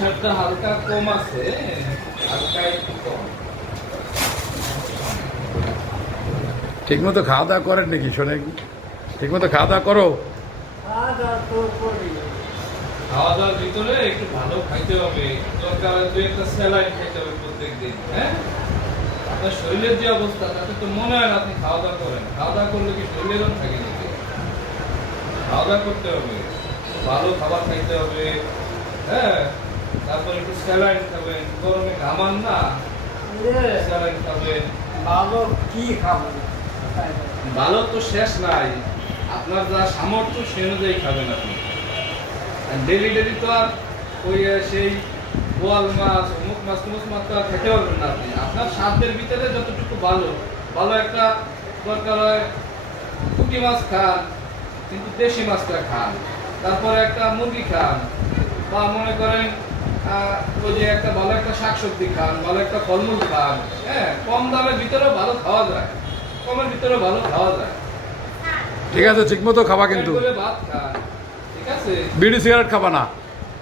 প্রেশারটা হালকা কম আছে, হালকা একটু কম। ঠিক মতো খাওয়া দাওয়া করেন নাকি? শোনে ঠিক মতো খাওয়া দাওয়া করো? খাওয়া দাওয়ার ভিতরে একটু ভালো খাইতে হবে, দরকার হয় 2-1টা স্যালাইন খাইতে হবে প্রত্যেকদিন। হ্যাঁ, আপনার শরীরের যে অবস্থা তাতে তো মনে হয় না আপনি খাওয়া দাওয়া করেন। খাওয়া দাওয়া করলে কি শরীরেরও থাকে নাকি? খাওয়া দাওয়া করতে হবে, ভালো খাবার খাইতে হবে। হ্যাঁ, তারপর একটু স্যালাইন খাবেন, গরমে ঘামান না, স্যালাইন খাবেন। ভালো কি খাবো? ভালো তো শেষ নাই, আপনার যা সামর্থ্য সে অনুযায়ী খাবেন আপনি। ডেলি ডেলি তো আর ওই সেই বোয়াল মাছ, অমুক মাছ, তমুক মাছ তো আর খেতে পারবেন না আপনি। আপনার সাধ্যের ভিতরে যতটুকু ভালো ভালো একটা দরকার হয়, পুঁটি মাছ খান, কিন্তু দেশি মাছটা খান। তারপরে একটা মুরগি খান, বা মনে করেন ওই যে একটা ভালো একটা শাকসবজি খান, ভালো একটা ফলমূল খান। হ্যাঁ, কম দামের ভিতরেও ভালো খাওয়া যায়, কমের ভিতরেও ভালো খাওয়া যায়। ঠিক আছে, ঠিক মতো খাবা কিন্তু। পেট ভরে ভাত খান, ঠিক আছে? বিড়ি সিগারেট খাবা না।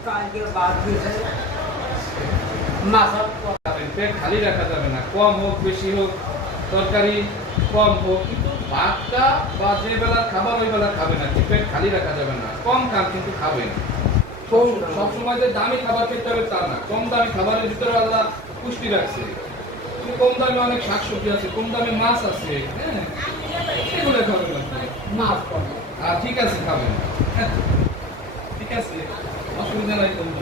কালকে বাদ দিয়েছে মাছ খাবেন, পেট খালি রাখা যাবে না। কম হোক বেশি হোক, তরকারি কম হোক, কিন্তু ভাতটা বা যে বেলার খাবার ওই বেলা খাবেন আর কি। পেট খালি রাখা যাবে না। কম খান কিন্তু খাবেন। সবসময় যে দামি খাবার খেতে হবে তা না, কম দামি খাবারের ভিতরে আল্লাহ পুষ্টি রাখছে। কিন্তু কম দামে অনেক শাকসবজি আছে, কম দামে মাছ আছে। হ্যাঁ, সেগুলো খাবেন আপনি। মাছ করে ঠিক আছে, খাবেন। হ্যাঁ, ঠিক আছে, অসুবিধা নাই কোনো।